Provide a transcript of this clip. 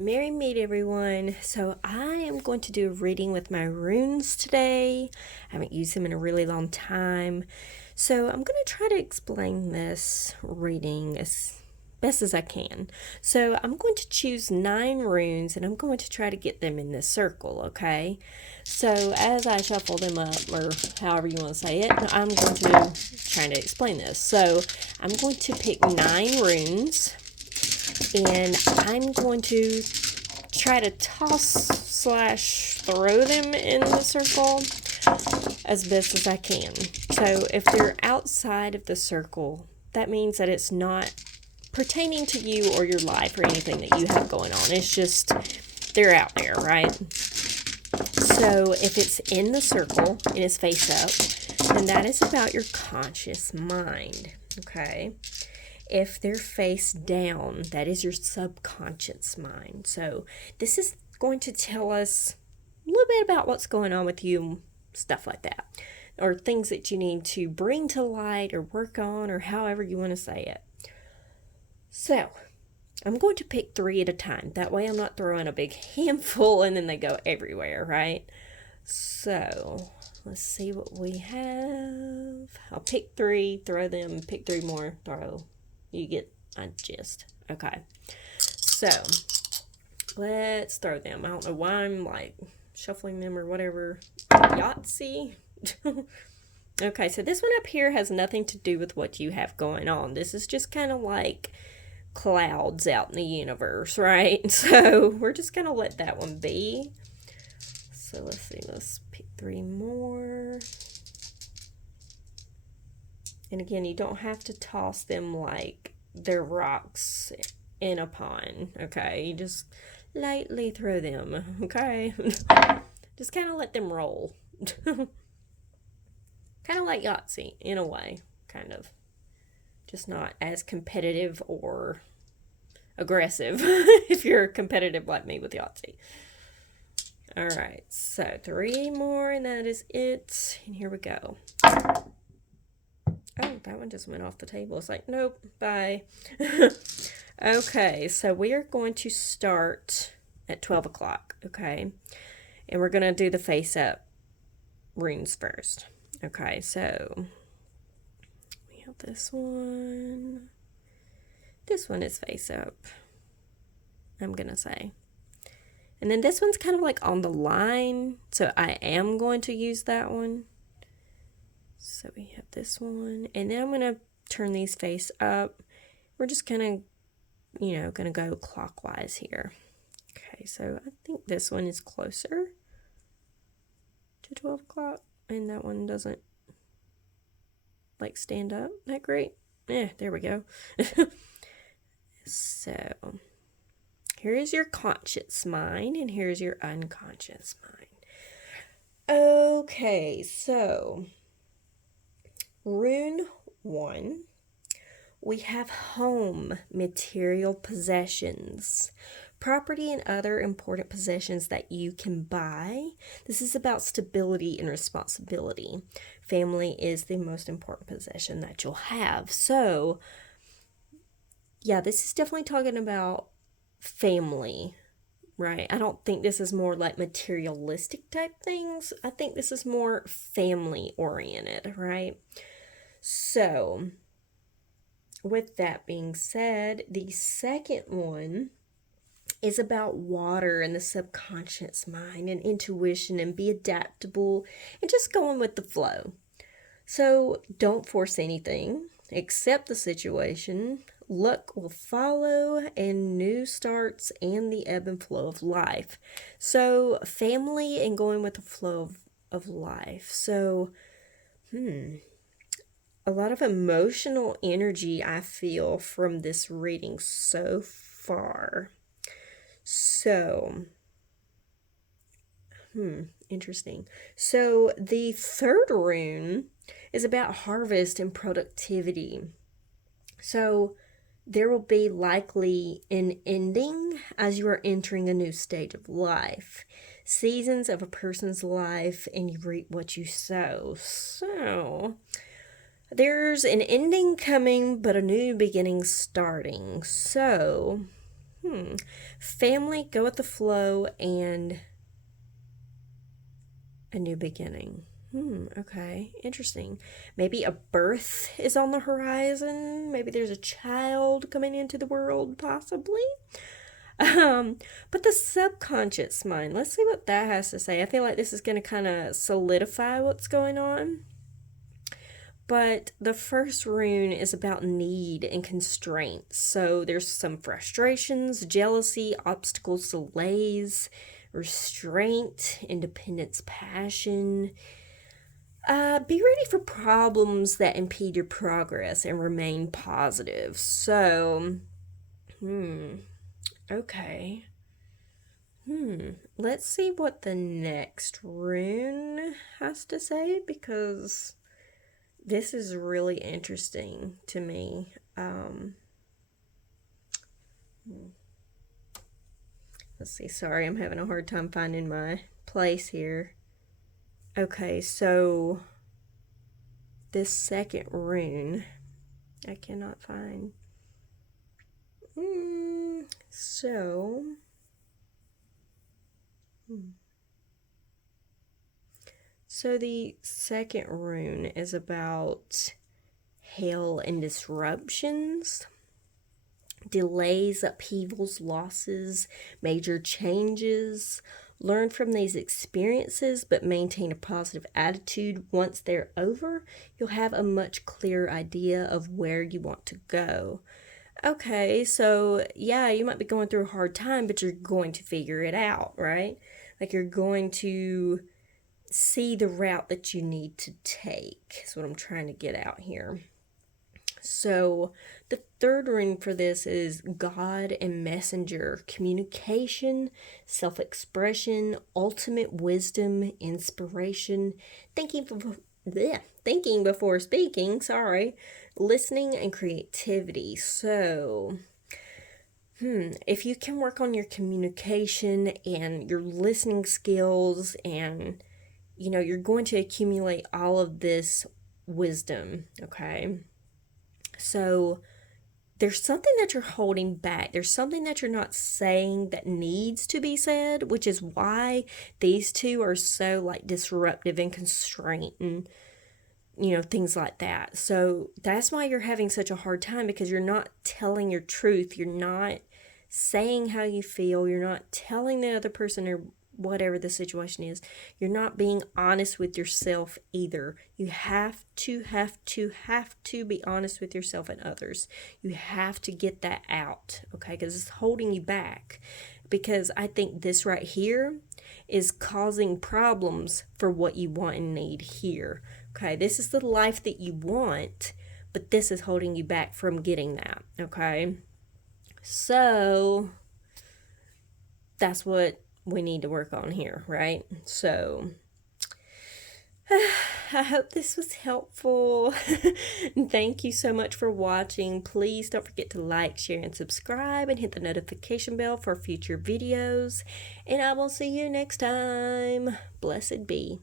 Merry meet everyone. So I am going to do a reading with my runes today. I haven't used them in a really long time. So I'm going to try to explain this reading as best as I can. So I'm going to choose 9 runes and I'm going to try to get them in this circle, okay? So as I shuffle them up, or however you want to say it, I'm going to try to explain this. So I'm going to pick 9 runes and I'm going to try to toss slash throw them in the circle as best as I can. So if they're outside of the circle, that means that it's not pertaining to you or your life or anything that you have going on. It's just they're out there, right? So if it's in the circle and it's face up, then that is about your conscious mind, okay? If they're face down, that is your subconscious mind. So this is going to tell us a little bit about what's going on with you, stuff like that, or things that you need to bring to light or work on, or however you want to say it. So I'm going to pick 3 at a time. That way I'm not throwing a big handful and then they go everywhere, right? So let's see what we have. I'll pick 3, throw them, pick 3 more, throw. You get a gist. Okay. So let's throw them. I don't know why I'm like shuffling them or whatever. Yahtzee. Okay, so this one up here has nothing to do with what you have going on. This is just kind of like clouds out in the universe, right? So we're just going to let that one be. So let's see. Let's pick 3 more. And again, you don't have to toss them like they're rocks in a pond, okay? You just lightly throw them, okay? Just kind of let them roll. Kind of like Yahtzee, in a way, kind of. Just not as competitive or aggressive if you're competitive like me with Yahtzee. Alright, so 3 more, and that is it. And here we go. Oh, that one just went off the table. It's like, nope, bye. Okay, so we are going to start at 12 o'clock, okay? And we're going to do the face up runes first. Okay, so we have this one. This one is face up, I'm going to say. And then this one's kind of like on the line, so I am going to use that one. So we have this one, and then I'm going to turn these face up. We're just kind of, going to go clockwise here. Okay, so I think this one is closer to 12 o'clock, and that one doesn't, like, stand up that great. There we go. So, here is your conscious mind, and here's your unconscious mind. Okay, so Rune 1, we have home, material possessions, property and other important possessions that you can buy. This is about stability and responsibility. Family is the most important possession that you'll have. So, yeah, this is definitely talking about family, right? I don't think this is more like materialistic type things. I think this is more family oriented, right? So, with that being said, the second one is about water and the subconscious mind and intuition and be adaptable and just going with the flow. So, don't force anything, accept the situation. Luck will follow and new starts and the ebb and flow of life. So, family and going with the flow of life. So, a lot of emotional energy I feel from this reading so far. So, interesting. So, the third rune is about harvest and productivity. So, there will be likely an ending as you are entering a new stage of life. Seasons of a person's life, and you reap what you sow. So, there's an ending coming, but a new beginning starting. So, Family, go with the flow, and a new beginning. Okay, interesting. Maybe a birth is on the horizon. Maybe there's a child coming into the world, possibly. But the subconscious mind, let's see what that has to say. I feel like this is going to kind of solidify what's going on. But the first rune is about need and constraints. So there's some frustrations, jealousy, obstacles, delays, restraint, independence, passion. Be ready for problems that impede your progress and remain positive. So, okay. Let's see what the next rune has to say, because this is really interesting to me. Let's see. Sorry, I'm having a hard time finding my place here. Okay, so this second rune I cannot find. So the second rune is about hail and disruptions, delays, upheavals, losses, major changes. Learn from these experiences, but maintain a positive attitude. Once they're over, you'll have a much clearer idea of where you want to go. Okay, so yeah, you might be going through a hard time, but you're going to figure it out, right? Like, you're going to see the route that you need to take. That's what I'm trying to get out here. So the third rune for this is God and Messenger, communication, self-expression, ultimate wisdom, inspiration, thinking before speaking, listening, and creativity. So if you can work on your communication and your listening skills, and you're going to accumulate all of this wisdom, okay? So there's something that you're holding back. There's something that you're not saying that needs to be said, which is why these two are so like disruptive and constraint and things like that. So that's why you're having such a hard time, because you're not telling your truth. You're not saying how you feel. You're not telling the other person or whatever the situation is. You're not being honest with yourself either. You have to be honest with yourself and others. You have to get that out, okay? Because it's holding you back. Because I think this right here is causing problems for what you want and need here. Okay, this is the life that you want, but this is holding you back from getting that, okay? So that's what we need to work on here, right? So I hope this was helpful. Thank you so much for watching. Please don't forget to like, share, and subscribe, and hit the notification bell for future videos. And I will see you next time. Blessed be.